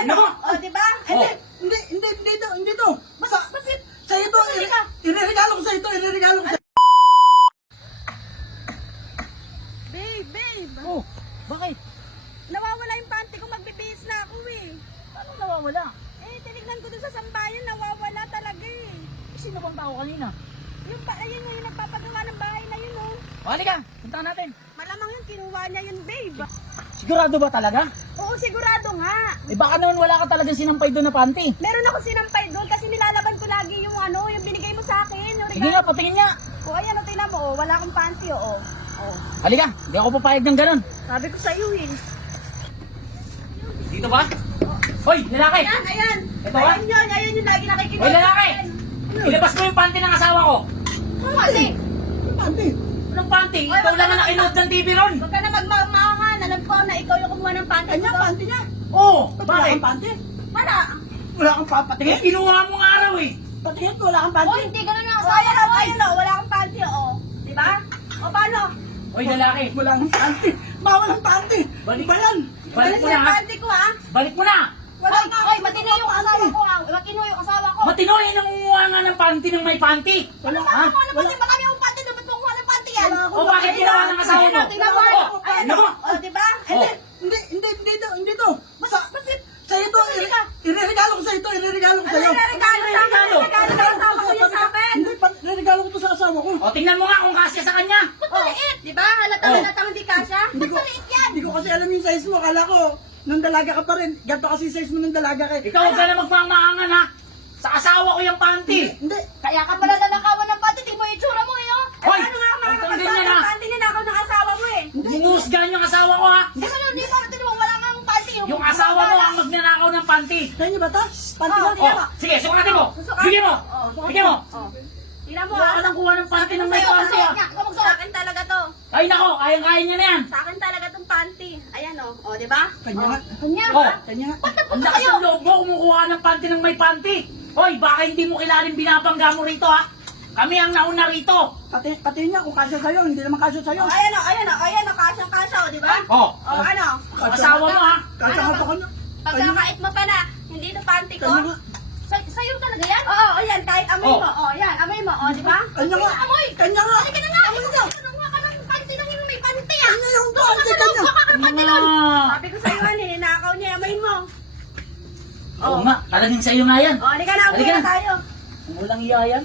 Ayan Ano? o, di ba? Hindi to. Basta, sa'yo to, ireregalo ko sa'yo to, ireregalo ko sa'yo. Babe, Oh, bakit? nawawala yung panty ko, magbibihis na ako eh. Anong nawawala? Eh, tinignan ko dun sa sambayan, nawawala talaga eh. Sino bang tao kanina? Yung ayun yung nagpapagawa ng bahay na yun oh. O, halika, puntahan natin. Malamang yun, kinuha niya yun, babe. Sigurado ba talaga? Oo, sigurado nga. Eh baka naman wala ka talagang sinampay doon na panty. Meron ako sinampay doon kasi nilalaban ko lagi yung yung binigay mo sa akin. Yung Sige nga, patingin nga. O, ayan, o, tingnan mo, oh, wala akong panty, oo. Oh. Halika, hindi ako papayag ng ganun. Sabi ko sa iyo eh. Dito ba? Hoy, lalaki! Ayan. Ito ba? Ayan yung lagi nakikinig. Hoy, lalaki! Ilabas mo yung panty ng asawa ko. Mali. Panty. Anong panty? Ikaw lang ang nakinood ng TV ron. Huwag ka na magmamangan. Alam ko na ikaw yung kumuha ng panty. Kanya, panty niya. Oo, Wala bakit? kang panty. Wala. Wala kang Tingin, papatingin. kinuha mo nga araw eh. Patingin ko, wala kang panty. Hindi ganun ang asawa. Ayan o, wala akong panty, o. Diba? O, paano? Hoy, lalaki. Wala kang panty. Bawal ang panty. Balik. Ba yan? Balik mo na, yung ha? panty ko, ha? Balik mo na. Wala nga. Hoy, matino yung asawa ko, ha? Matino yung asawa ko. Matino yung nangunguha nga ng panty ng may panty. Wala Ha? Ano ba din ba kami yung panty? Dapat mo kumuha ng panty yan? Wala ako. O bakit ginawa ng asawa mo? Tingnan mo. Oh, Ayan ano? o. O, diba? Hindi to. Basta, sa'yo to, ireregalo ko sa'yo to, ireregalo ko Ano sa'yo. yung regalo sa akin? Regalo ng asawa ko yun sa akin. Hindi, ireregalo ko to sa asawa ko. O, tingnan mo nga kung kasya sa kanya. Ba't maliit? Diba? Halatang hindi kasya? Hindi Ba't ko, maliit yan? hindi ko kasi alam yung size mo. Akala ko, nung dalaga ka pa rin. Ganto kasi yung size mo nung dalaga ka. Ikaw huwag ka na magmamaangan ha. Sa asawa ko yung panty. Hindi. Kaya ka pala nanakawan ng panty. Tingnan mo yung itsura mo, eh, oh. Hoy! Ano nga Ang makakapagsawa ganyan, ng ha? panty? Ninakaw ng asawa mo, eh. Hungusgahan yung asawa ko ha. Hindi mo, hindi mo. Tingnan mo, wala nga akong panty. Yung asawa mo ang magnanakaw ng panty. Kaya niyo ba ta? Panty Oh, lang. tingnan mo. O, sige, sukatin mo. Susukat. Bigyan mo. Oh, Bigyan mo. Oh. Tingnan mo, Wala ha? ka nang kuha ng panty ng may Sa'yo, panty sa'yo. ha. Ikaw magsuot. Sa akin talaga to. Ay nako, kayang-kaya niya na yan. Sa akin talaga tong panty. Ayan, oh. O, diba? Kanya nga. Kanya, Oh. ha? Kanya nga. Ba't Ang nagpunta lakas kayo? ng loob mo, kumukuha ng panty ng may panty. Hoy, baka hindi mo kilaling binabangga mo rito ha. Kami ang nauna rito. Pati niya kung kasya sa'yo, hindi naman kasya sa'yo. Oh, ayan, oh. Ayan, oh. Ayan, oh. Kasyang-kasya, oh. Diba? Oh, Oh, ano? asawa mo ha. Kasya Ano ka ba? pa kanya. Pagkakait mo pa na, hindi ito panty ko. Kanya nga. Sa'yo talaga yan? Oo, ayan, kahit amoy Oh. mo. Oh, yan, amoy mo, oh, di ba? Kanya nga. Amoy! Kanya nga. Halika na nga! Amoy ka! Kinuha ka ng panty ng yung may panty, ah! Kanya yung panty, kanya. Kuha ka ng panty nun! Ah. Sabi ko sa'yo, ninakaw niya, amoy mo. Oo nga, talagang sa'yo nga yan. Oh, halika na, uwi Halika na na. tayo. Walang iya yan.